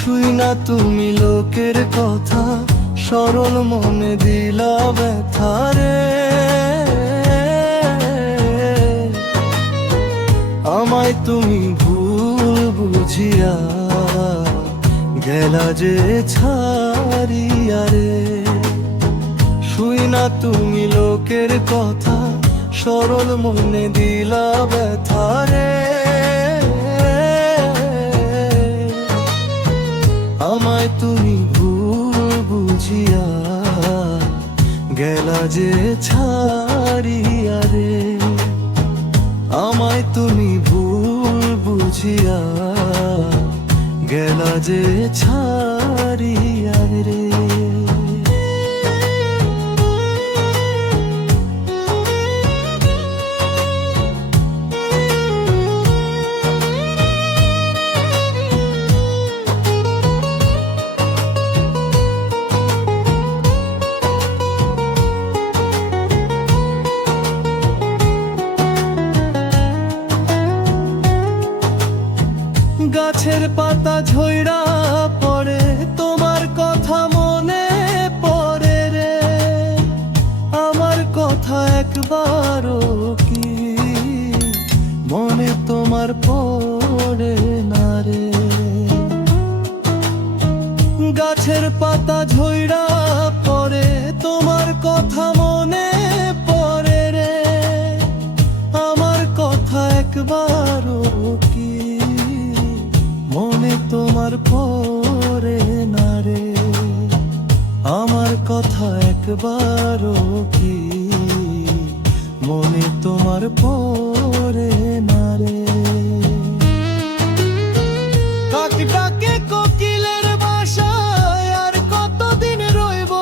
শুই না তুমি লোকের কথা, সরল মনে দিলা ব্যথা রে। আমায় তুমি ভুল বুঝিয়া গেলা যে ছাড়িয়া রে। শুই না তুমি লোকের কথা, সরল মনে দিলা ব্যথা রে। আমায় তুমি ভুল বুঝিয়া গেলা যে ছাড়িয়া রে। আমায় তুমি ভুল বুঝিয়া গেলা যে ছাড়িয়া রে। গাছের পাতা ঝইরা পড়ে, তোমার কথা মনে পড়ে রে। আমার কথা একবারও কি মনে তোমার পড়ে না রে। গাছের পাতা ঝইরা পড়ে, তোমার কথা মনে পড়ে রে। আমার কথা একবারও কি মনে তোমার পড়ে না রে। আমার কথা একবারও কি মনে তোমার পড়ে না রে। কাক ডাকে কোকিলের বাসায়, আর কতদিন রইব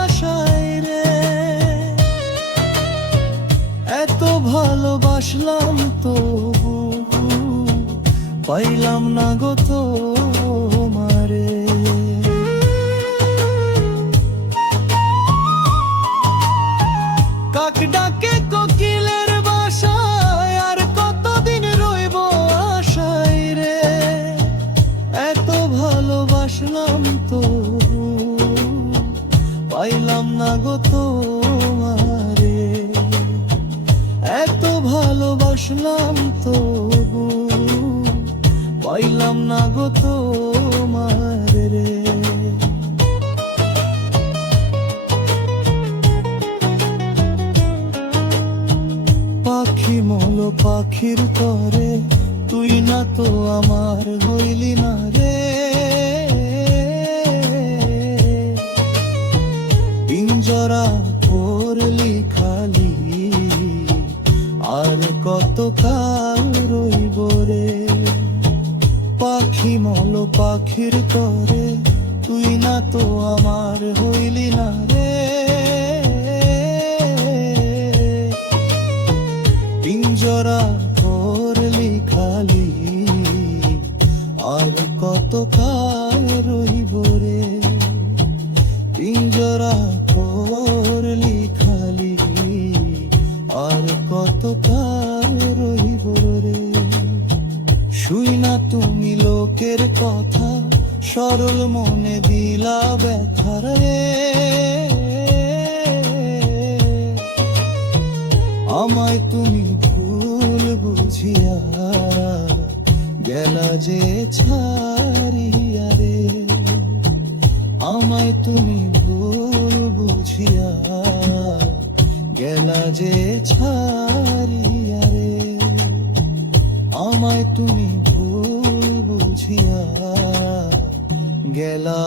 আশায় রে। এত ভালোবাসলাম তবু পাইলাম না গো তোমারে। কাক ডাকে কোকিলের বাসায়, আর কতদিন রইব আশায় রে। এত ভালোবাসলাম তবু পাইলাম না গো তোমারে। এত ভালোবাসলাম তবু পাইলাম না গো তোমার রে। পাখি মল পাখির তরে, তুই না তো আমার হইলি না রে। পিঞ্জরা করলি খালি, আর কত কাল রইব রে। পাখি মল পাখির তরে, তুই না তো আমার হইলি না রে। পিঞ্জরা করলি খালি, আর কত কাল রইব রে। পিঞ্জরা করলি খালি, আর কত কাল রইব রে। শুই না তুমি লোকের কথা, সরল মনে দিলা ব্যথা রে। আমায় তুমি ভুল বুঝিয়া গেলা যে ছাড়িয়া রে। আমায় তুমি ভুল বুঝিয়া গেলা যে ছাড়িয়া রে। আমায় তুমি ভুল বুঝিয়া গেলা।